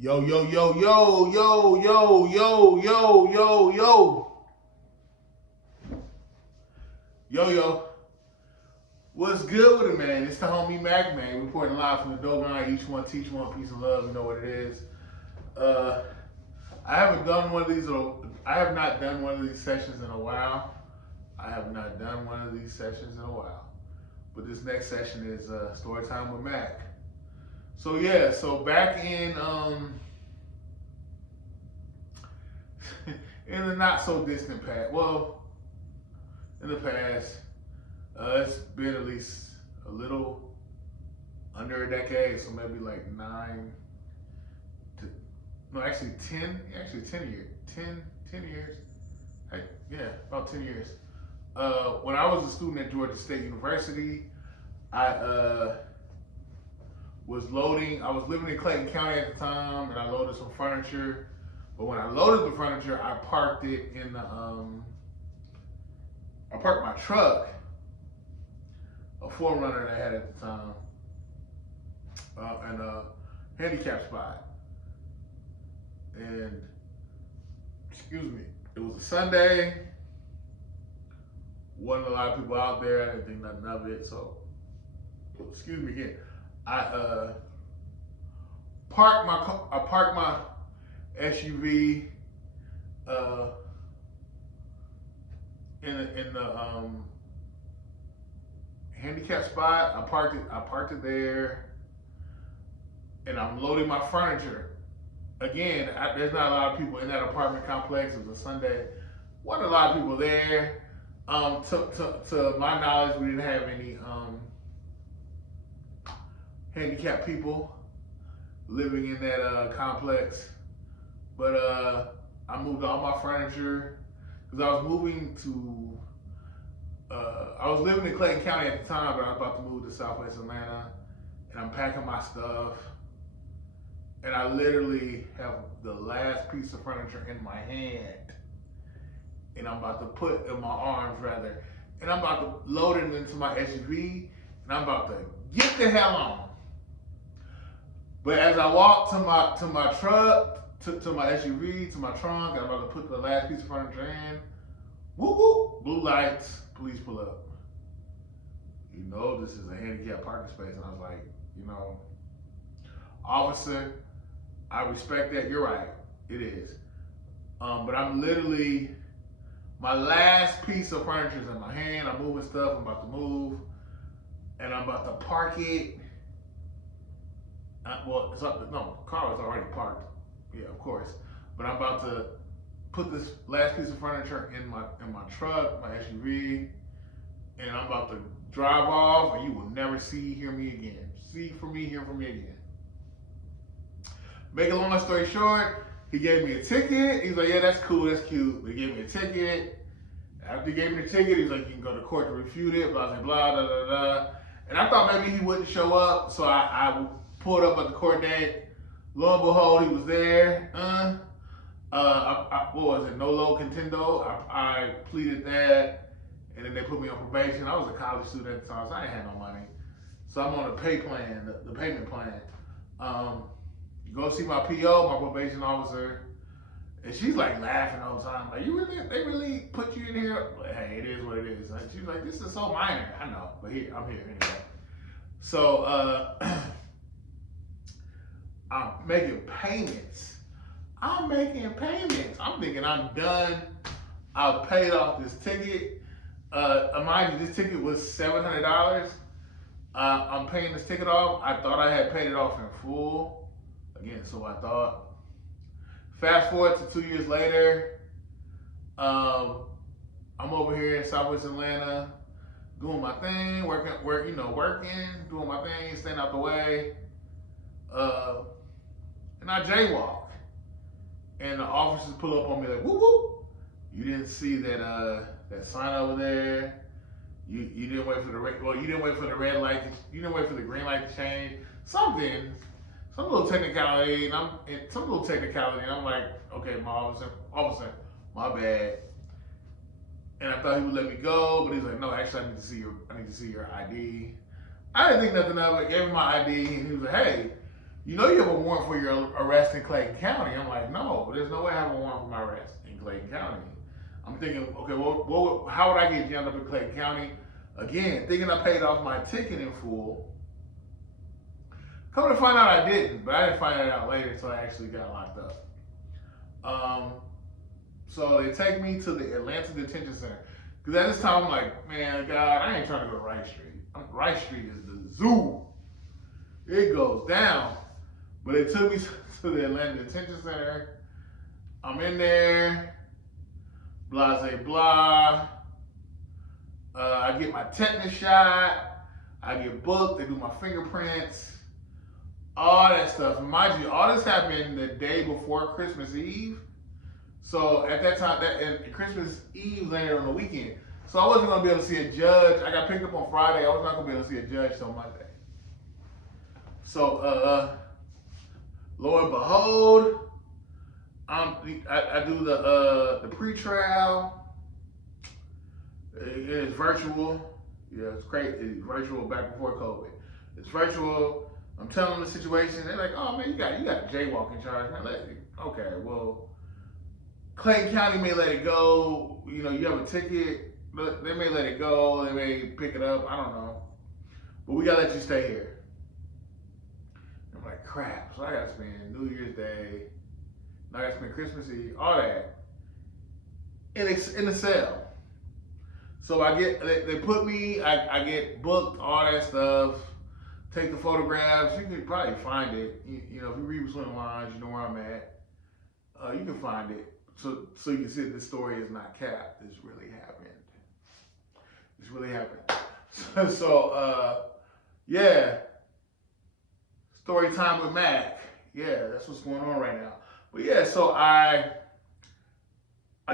Yo, yo, yo, yo, yo, yo, yo, yo, yo, yo. Yo, yo. What's good with it, man? It's the homie Mac, man. Reporting live from the Dogon. Each one teach one, piece of love. You know what it is. Uh, I haven't done one of these. I have not done one of these sessions in a while. I have not done one of these sessions in a while. But this next session is story time with Mac. So yeah, so back in in the not so distant past. Well, in the past, it's been at least a little under a decade, so maybe like no, actually 10 years, 10 years. Hey, yeah, about 10 years. When I was a student at Georgia State University, I I was living in Clayton County at the time, and I loaded some furniture. But when I loaded the furniture, I parked it in the I parked my truck, a Forerunner that I had at the time, in a handicap spot. And excuse me, it was a Sunday. Wasn't a lot of people out there. I didn't think nothing of it. So, excuse me again. I parked my SUV in the handicap spot. I parked it there, and I'm loading my furniture. Again, there's not a lot of people in that apartment complex. It was a Sunday. Wasn't a lot of people there. To my knowledge, we didn't have any handicapped people living in that complex. But I moved all my furniture because I was moving to. I was living in Clayton County at the time, but I was about to move to Southwest Atlanta, and I'm packing my stuff. And I literally have the last piece of furniture in my hand, and I'm about to put in my arms rather, and I'm about to load it into my SUV, and I'm about to get the hell on. But as I walk to my truck, to my SUV, to my trunk, and I'm about to put the last piece of furniture in, whoop whoop, blue lights, police pull up. You know this is a handicapped parking space, and I was like, officer, I respect that. You're right, it is. But I'm literally, my last piece of furniture is in my hand. I'm moving stuff. I'm about to move, and I'm about to park it. The car was already parked. Yeah, of course. But I'm about to put this last piece of furniture in my truck, my SUV, and I'm about to drive off, and you will never hear me again. Hear from me again. Make a long story short, he gave me a ticket. He's like, yeah, that's cool, that's cute. But he gave me a ticket. After he gave me the ticket, he was like, you can go to court to refute it, blah, blah, blah, da, da, da. And I thought maybe he wouldn't show up, so I pulled up at the court date. Lo and behold, he was there. What was it? No low contendo. I pleaded that, and then they put me on probation. I was a college student at the time, so I didn't have no money. So I'm on the pay plan, the payment plan. You go see my PO, my probation officer, and she's like laughing all the time. Like, they really put you in here? Like, hey, it is what it is. Like, she's like, this is so minor. I know, but I'm here anyway. So I'm making payments. I'm thinking I'm done. I've paid off this ticket. Mind you, this ticket was $700. I'm paying this ticket off. I thought I had paid it off in full. Again, so I thought. Fast forward to 2 years later, I'm over here in Southwest Atlanta, doing my thing, working, doing my thing, staying out the way. And I jaywalk, and the officers pull up on me like, whoop whoop. You didn't see that sign over there. You didn't wait for you didn't wait for the red light. You didn't wait for the green light to change. Some little technicality, and I'm like, okay, my officer, my bad. And I thought he would let me go, but he's like, no, actually, I need to see your ID. I didn't think nothing of it. Gave him my ID, and he was like, hey, you know you have a warrant for your arrest in Clayton County. I'm like, no, there's no way I have a warrant for my arrest in Clayton County. I'm thinking, okay, well, how would I get jammed up in Clayton County? Again, thinking I paid off my ticket in full. Come to find out I didn't, but I didn't find that out later until I actually got locked up. So they take me to the Atlanta Detention Center. Because at this time, I'm like, man, God, I ain't trying to go to Rice Street. Rice Street is the zoo. It goes down. But they took me to the Atlanta Detention Center. I'm in there. Blah, blah. I get my tetanus shot. I get booked. They do my fingerprints. All that stuff. Mind you, all this happened the day before Christmas Eve. So at that time, and Christmas Eve landed on the weekend. So I wasn't going to be able to see a judge. I got picked up on Friday. I was not going to be able to see a judge till Monday. So, lo and behold, I do the pre-trial. It is virtual. Yeah, it's great. It's virtual back before COVID. It's virtual. I'm telling them the situation. They're like, oh man, you got a jaywalking charge, man. Okay, well, Clayton County may let it go. You know, you have a ticket. They may let it go. They may pick it up. I don't know. But we gotta let you stay here. I'm like, crap. So I gotta spend New Year's Day. I gotta spend Christmas Eve. All that in the cell. So they put me. I get booked. All that stuff. Take the photographs. You can probably find it. You know, if you read between the lines, you know where I'm at. You can find it. So you can see that this story is not capped. This really happened. This really happened. Yeah. Story time with Mac. Yeah, that's what's going on right now. But yeah, so I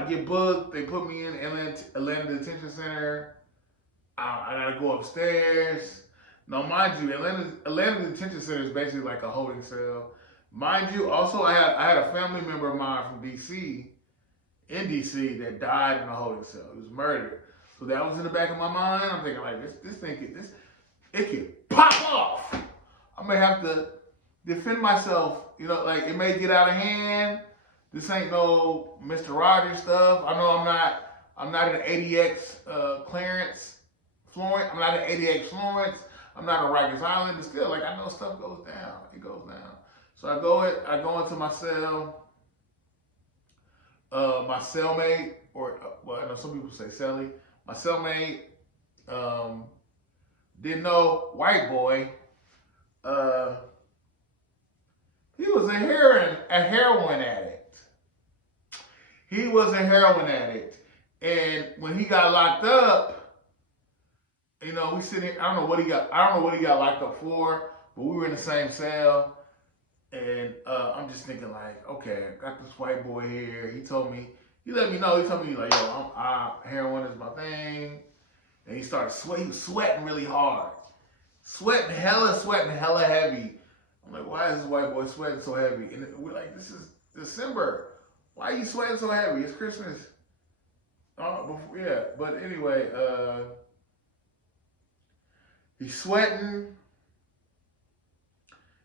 get booked. They put me in Atlanta Detention Center. I gotta go upstairs. Now, mind you, Atlanta Detention Center is basically like a holding cell. Mind you, also I had a family member of mine from DC, in DC, that died in a holding cell. He was murdered. So that was in the back of my mind. I'm thinking like this thing could pop off. I may have to defend myself. You know, like it may get out of hand. This ain't no Mr. Rogers stuff. I know I'm not an ADX clearance Florence. I'm not an ADX Florence. I'm not a Rikers Island, but still, like I know stuff goes down. It goes down. So I go into my cell. My cellmate, or well, I know some people say cellie. My cellmate didn't know, white boy. He was a heroin addict. He was a heroin addict, and when he got locked up. You know, we sitting here, I don't know what he got locked up for, but we were in the same cell. And I'm just thinking like, okay, I got this white boy here. He told me like, yo, heroin is my thing. And he started sweating. He was sweating really hard. Sweating hella heavy. I'm like, why is this white boy sweating so heavy? And we're like, this is December. Why are you sweating so heavy? It's Christmas. Yeah, but anyway, he's sweating.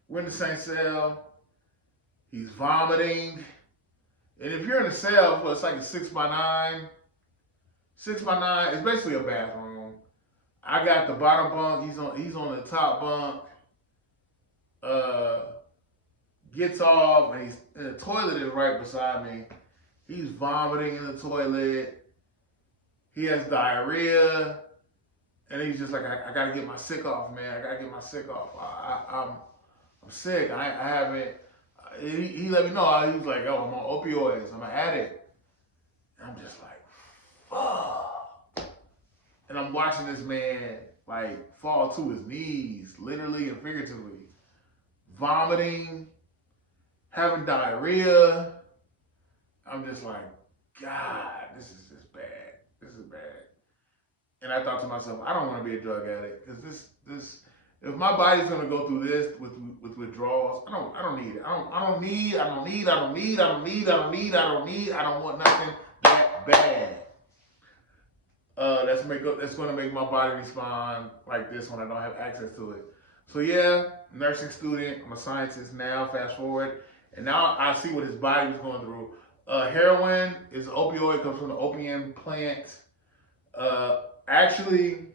We're in the same cell. He's vomiting. And if you're in a cell, well, it's like a 6x9. 6x9, it's basically a bathroom. I got the bottom bunk. He's on the top bunk. Gets off, and the toilet is right beside me. He's vomiting in the toilet. He has diarrhea. And he's just like, I gotta get my sick off, man. I gotta get my sick off. I'm sick. I haven't. He let me know. He was like, oh, I'm on opioids. I'm an addict. And I'm just like, fuck. And I'm watching this man like fall to his knees, literally and figuratively, vomiting, having diarrhea. I'm just like, God, this is just bad. This is bad. And I thought to myself, I don't want to be a drug addict because this. If my body's gonna go through this with withdrawals, I don't need it. I don't want nothing that bad. That's gonna make my body respond like this when I don't have access to it. So yeah, nursing student. I'm a scientist now. Fast forward, and now I see what his body was going through. Heroin is opioid, comes from the opium plant. Actually,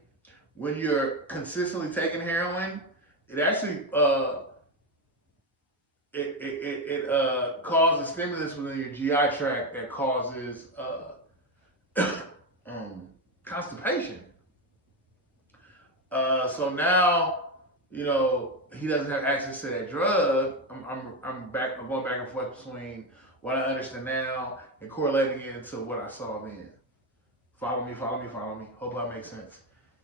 when you're consistently taking heroin, it actually causes stimulus within your GI tract that causes constipation. So now, he doesn't have access to that drug. I'm going back and forth between what I understand now and correlating it into what I saw then. Follow me, follow me, follow me. Hope that makes sense.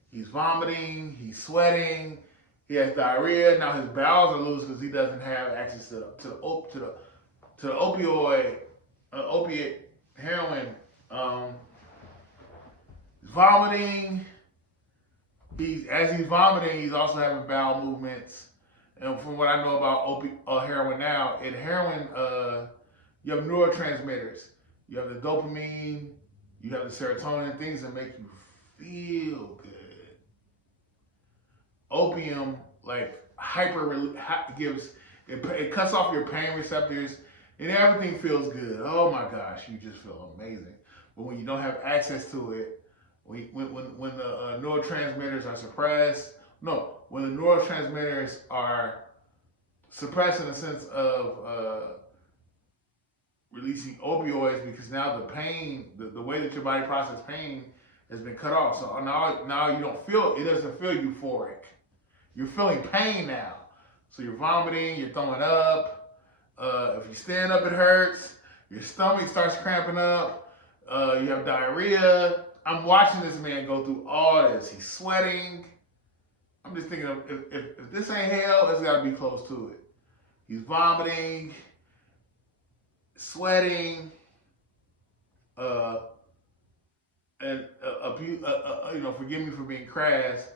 He's vomiting, he's sweating, he has diarrhea. Now his bowels are loose because he doesn't have access to the opiate heroin. Vomiting. He's vomiting, he's also having bowel movements. And from what I know about heroin now, in heroin, you have neurotransmitters. You have the dopamine, you have the serotonin, things that make you feel good. Opium, like it cuts off your pain receptors, and everything feels good. Oh my gosh, you just feel amazing. But when you don't have access to it, when the neurotransmitters are suppressed, when the neurotransmitters are suppressed in the sense of releasing opioids, because now the pain, the way that your body processes pain has been cut off. So now you don't feel, it doesn't feel euphoric. You're feeling pain now. So you're vomiting, you're throwing up. If you stand up, it hurts. Your stomach starts cramping up. You have diarrhea. I'm watching this man go through all this. He's sweating. I'm just thinking, if this ain't hell, it's got to be close to it. He's vomiting, sweating, and forgive me for being crass.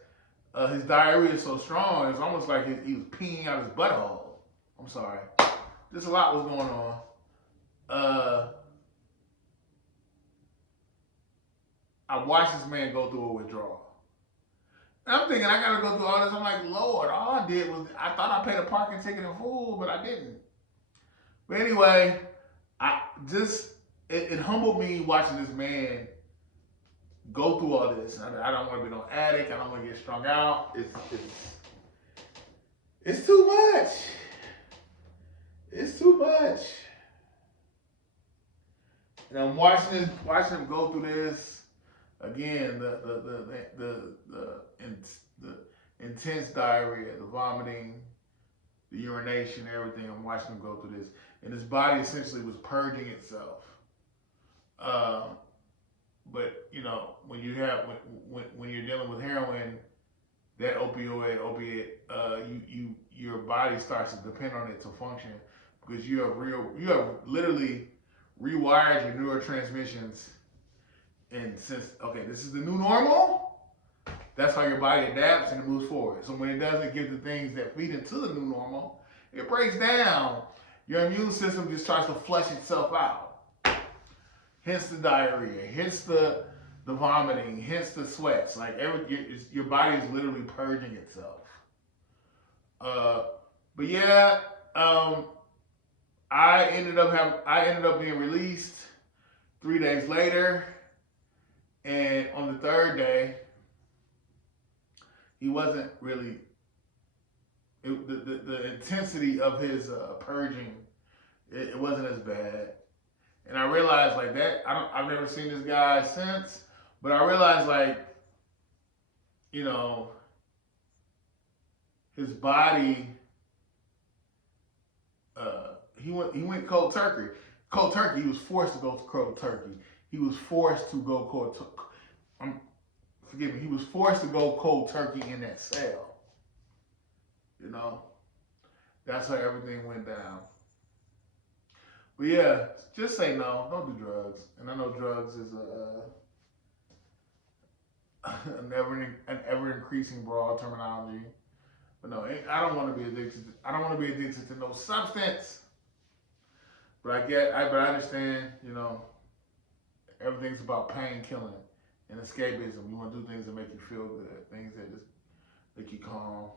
His diarrhea is so strong, it's almost like he was peeing out his butthole. I'm sorry. Just a lot was going on. I watched this man go through a withdrawal. And I'm thinking, I gotta go through all this. I'm like, Lord, all I did was, I thought I paid a parking ticket in full, but I didn't. But anyway, it humbled me watching this man go through all this. I don't want to be no addict. I don't want to get strung out. It's too much. It's too much. And I'm watching him go through this. Again, the intense diarrhea, the vomiting, the urination, everything. I'm watching him go through this, and his body essentially was purging itself. But when you're dealing with heroin, that opiate, your body starts to depend on it to function, because you have literally rewired your neurotransmissions. And since, this is the new normal, that's how your body adapts and it moves forward. So when it doesn't give the things that feed into the new normal, it breaks down. Your immune system just tries to flush itself out. Hence the diarrhea, hence the vomiting, hence the sweats. Like your body is literally purging itself. But yeah, I ended up being released 3 days later. And on the third day, he wasn't really, the intensity of his purging, it wasn't as bad. And I realized like that, I've never seen this guy since, but I realized his body, he went cold turkey. Cold turkey, he was forced to go cold turkey. He was forced to go cold he was forced to go cold turkey in that cell. That's how everything went down. But yeah, just say no. Don't do drugs. And I know drugs is an ever increasing broad terminology. But no, I don't want to be addicted. I don't want to be addicted to no substance. But I understand. Everything's about pain killing and escapism. You want to do things that make you feel good, things that just make you calm.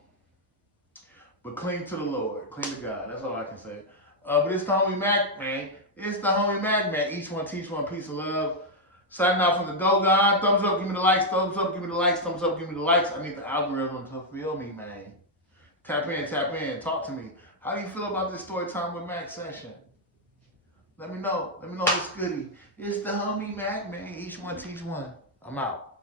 But cling to the Lord. Cling to God. That's all I can say. But it's the homie Mac, man. It's the homie Mac, man. Each one teach one, peace and love. Signing out from the dope guy. Thumbs up, give me the likes. Thumbs up, give me the likes. Thumbs up, give me the likes. I need the algorithm to feel me, man. Tap in, tap in. Talk to me. How do you feel about this story time with Mac session? Let me know. Let me know what's goody. It's the homie Mac, man. Each one teach one. I'm out.